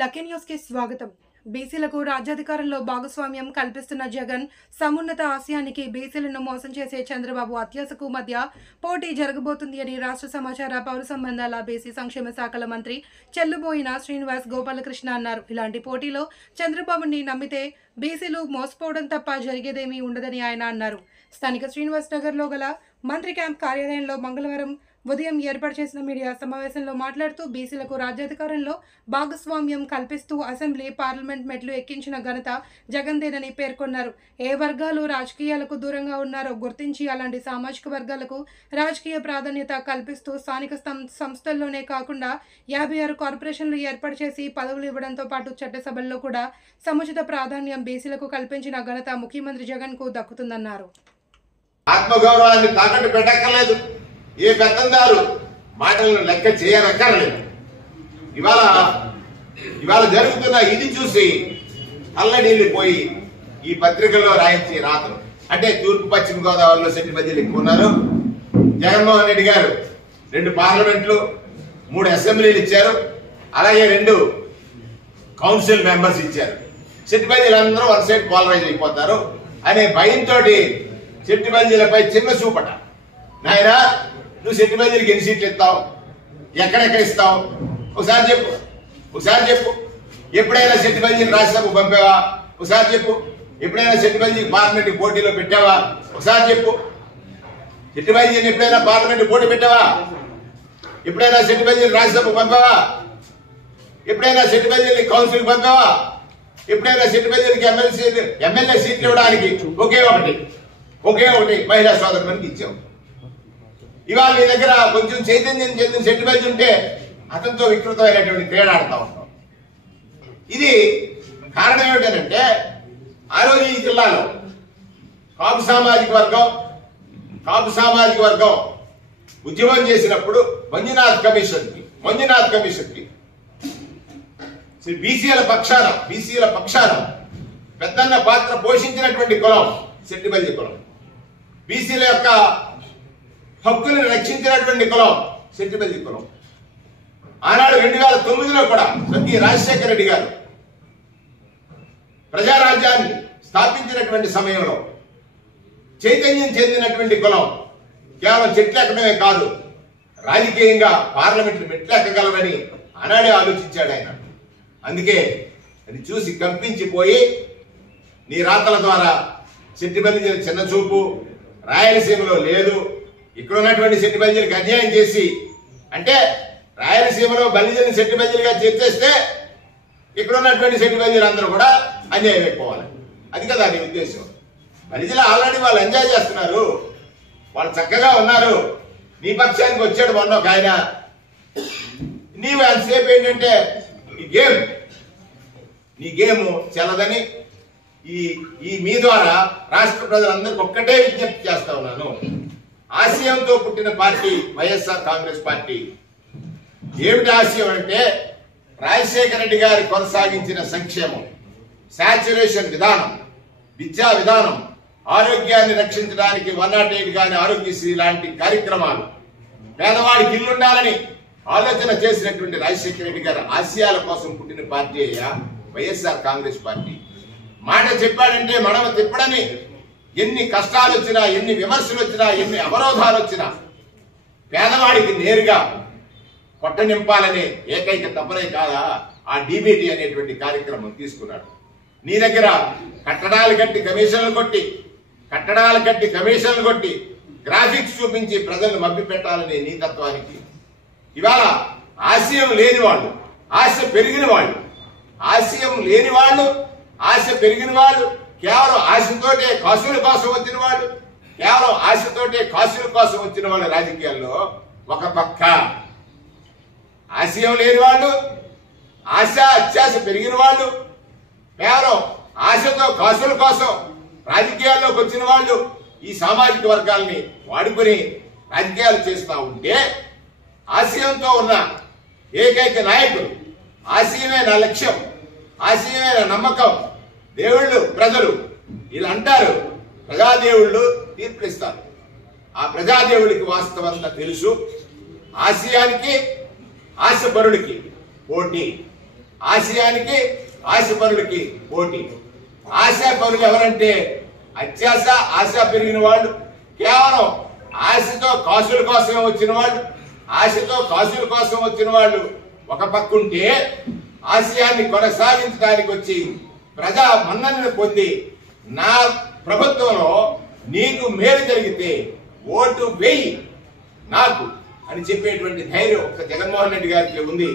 Lucky news కి స్వాగతం. బీసీలకు రాజ్యాధికారంలో భాగస్వామ్యం కల్పిస్తున్న జగన్ సమున్నత ఆశయానికి బీసీలను మోసం చేసే చంద్రబాబు అత్యాశకు మధ్య పోటీ జరగబోతుంది అని రాష్ట్ర సమాచార పౌర సంబంధాల బీసీ సంక్షేమ శాఖల మంత్రి చెల్లుబోయిన శ్రీనివాస్ గోపాలకృష్ణ అన్నారు. ఇలాంటి పోటీలో చంద్రబాబుని నమ్మితే బీసీలు మోసపోవడం తప్ప జరిగేదేమీ ఉండదని ఆయన అన్నారు. స్థానిక శ్రీనివాస్ నగర్లో గల మంత్రి క్యాంప్ కార్యాలయంలో మంగళవారం ఉదయం ఏర్పాటు చేసిన మీడియా సమావేశంలో మాట్లాడుతూ బీసీలకు రాజ్యాధికారంలో భాగస్వామ్యం కల్పిస్తూ అసెంబ్లీ పార్లమెంట్ మెట్లు ఎక్కించిన ఘనత జగన్దేనని పేర్కొన్నారు. ఏ వర్గాలు రాజకీయాలకు దూరంగా ఉన్నారో గుర్తించి అలాంటి సామాజిక వర్గాలకు రాజకీయ ప్రాధాన్యత కల్పిస్తూ స్థానిక సంస్థల్లోనే కాకుండా 56 కార్పొరేషన్లు ఏర్పాటు చేసి పదవులు ఇవ్వడంతో పాటు చట్టసభల్లో కూడా సముచిత ప్రాధాన్యం బీసీలకు కల్పించిన ఘనత ముఖ్యమంత్రి జగన్ కు దక్కుతుందన్నారు. ఆత్మగౌరవాన్ని తాకట్టు పెట్టక్కర్లేదు. ఏ పెద్దందారు మాటలను లెక్క చేయనక్కర్లేదు. ఇవాళ జరుగుతున్న ఇది చూసి అల్లడీళ్ళు పోయి ఈ పత్రికల్లో రాయించి రాతలు అంటే తూర్పు పశ్చిమ గోదావరిలో సెట్టి మధ్యలో ఎక్కువ ఉన్నారు. జగన్మోహన్ రెడ్డి గారు 2 పార్లమెంట్లు 3 అసెంబ్లీలు ఇచ్చారు. అలాగే 2 కౌన్సిల్ మెంబర్స్ ఇచ్చారు. సెట్టి మధ్యలు అందరూ వన్ సైడ్ పోలరైజ్ అయిపోతారు అనే భయంతో సెట్టి మధ్యలపై చిన్న చూపట. నాయనా, నువ్వు సెట్టి మధ్యలకి ఎన్ని సీట్లు ఇస్తావు, ఎక్కడెక్కడ ఇస్తావు ఒకసారి చెప్పు. ఎప్పుడైనా సెట్టి మధ్యలు రాజ్యసభకు పంపావా ఒకసారి చెప్పు. ఎప్పుడైనా సెట్టి మధ్యలు పార్లమెంట్ పోటీలో పెట్టావా ఒకసారి చెప్పు. సెట్టి మధ్యలు ఎప్పుడైనా పార్లమెంట్ పోటీ పెట్టావా? ఎప్పుడైనా సెట్టి మధ్యలు రాజ్యసభకు పంపావా? ఎప్పుడైనా సెట్టి మధ్యలు కౌన్సిల్ పంపావా? ఎప్పుడైనా సెట్టి మధ్యలకి ఎమ్మెల్యే సీట్లు ఇవ్వడానికి ఒకే ఒకటి మహిళా సోదరులకు ఇచ్చావు. ఇవాళ నీ దగ్గర కొంచెం చైతన్యం చెందిన సెట్టి మధ్య ఉంటే అతనితో వికృతమైనటువంటి క్రీడ ఆడుతూ ఉంటాం. ఇది కారణం ఏమిటంటే ఆ రోజు ఈ జిల్లాలో కాపు సామాజిక వర్గం ఉద్యమం చేసినప్పుడు మంజునాథ్ కమిషన్ కి బీసీల పక్షాన పెద్దన్న పాత్ర పోషించినటువంటి కులం సెట్టిబల్లి కులం. బీసీల యొక్క హక్కులను రక్షించినటువంటి కులం సెట్టిబల్లి కులం. ఆనాడు 2009లో కూడా స్వర్గీయ రాజశేఖర రెడ్డి గారు ప్రజారాజ్యాన్ని స్థాపించినటువంటి సమయంలో చైతన్యం చెందినటువంటి కులం కేవలం చెట్లెక్కడమే కాదు, రాజకీయంగా పార్లమెంట్ మెట్లెక్కగలమని ఆనాడే ఆలోచించాడు ఆయన. అందుకే అది చూసి కంపించిపోయి నీ రాతల ద్వారా సెట్టి బల్లిజల చిన్న చూపు రాయలసీమలో లేదు, ఇక్కడ ఉన్నటువంటి సెట్టి బల్లిజలకు అన్యాయం చేసి అంటే రాయలసీమలో బల్లిజల్ని సెట్టి బల్లిజలుగా చేర్చేస్తే ఇక్కడ ఉన్నటువంటి సెట్టి బల్లిజలు అందరూ కూడా అన్యాయం అయిపోవాలి. అది కదా నీ ఉద్దేశం. బల్లిజలు ఆల్రెడీ వాళ్ళు ఎంజాయ్ చేస్తున్నారు, వాళ్ళు చక్కగా ఉన్నారు. నీ పక్షానికి వచ్చాడు మొన్న ఒక ఆయన. నీవు ఎంతసేపు ఏంటంటే నీ గేమ్ చెల్లదని ఈ మీ ద్వారా రాష్ట్ర ప్రజలందరికీ ఒక్కటే విజ్ఞప్తి చేస్తా ఉన్నాను. ఆశయంతో పుట్టిన పార్టీ వైఎస్ఆర్ కాంగ్రెస్ పార్టీ. ఏమిటి ఆశయం అంటే రాజశేఖర రెడ్డి గారి కొనసాగించిన సంక్షేమం, శాచ్యురేషన్ విధానం, విద్యా విధానం, ఆరోగ్యాన్ని రక్షించడానికి 108 గాని ఆరోగ్యశ్రీ లాంటి కార్యక్రమాలు, పేదవాడికి ఇల్లుండాలని ఆలోచన చేసినటువంటి రాజశేఖర రెడ్డి గారి ఆశయాల కోసం పుట్టిన పార్టీ అయ్యా వైఎస్ఆర్ కాంగ్రెస్ పార్టీ. మాట చెప్పాడంటే మనమ తిప్పడని ఎన్ని కష్టాలు వచ్చినా, ఎన్ని విమర్శలు వచ్చినా, ఎన్ని అవరోధాలు వచ్చినా పేదవాడికి నేరుగా పొట్ట నింపాలనే ఏకైక తపనే కాదా ఆ డీబీటీ అనేటువంటి కార్యక్రమం తీసుకున్నాడు. నీ దగ్గర కట్టడాలు కట్టి కమిషన్లు కొట్టి గ్రాఫిక్స్ చూపించి ప్రజలను మభ్య పెట్టాలనే నీ తత్వానికి ఇవాళ ఆశయం లేని వాళ్ళు, ఆశ పెరిగిన వాళ్ళు కేవలం ఆశతోటే కాసుల కోసం వచ్చిన వాళ్ళు రాజకీయాల్లో ఒక పక్క, ఆశయం లేని వాళ్ళు, అత్యాశ పెరిగిన వాళ్ళు, కేవలం ఆశతో కాసుల కోసం రాజకీయాల్లోకి వచ్చిన వాళ్ళు ఈ సామాజిక వర్గాల్ని వాడుకొని రాజకీయాలు చేస్తూ ఉంటే ఆశయంతో ఉన్న ఏకైక నాయకులు, ఆశయమే నా లక్ష్యం, ఆశయమే నా నమ్మకం, దేవుళ్ళు ప్రజలు ఇలా అంటారు. ప్రజాదేవుళ్ళు తీర్పిస్తారు. ఆ ప్రజాదేవుడికి వాస్తవంగా తెలుసు. ఆశయానికి ఆశపరుడికి పోటీ. ఆశయానికి ఆశపరులకి పోటీ. ఆశాపరులు ఎవరంటే అత్యాశ ఆశ పెరిగిన వాళ్ళు, కేవలం ఆశతో కాసుల కోసమే వచ్చిన వాళ్ళు, ఆశతో కాసుల కోసం వచ్చిన వాళ్ళు ఒక పక్కుంటే, ఆశయాన్ని కొనసాగించడానికి వచ్చి ప్రజా మన్ననను పొంది నా ప్రభుత్వంలో నీకు మేలు జరిగితే ఓటు వేయి నాకు అని చెప్పేటువంటి ధైర్యం ఒక జగన్మోహన్ రెడ్డి గారికి ఉంది.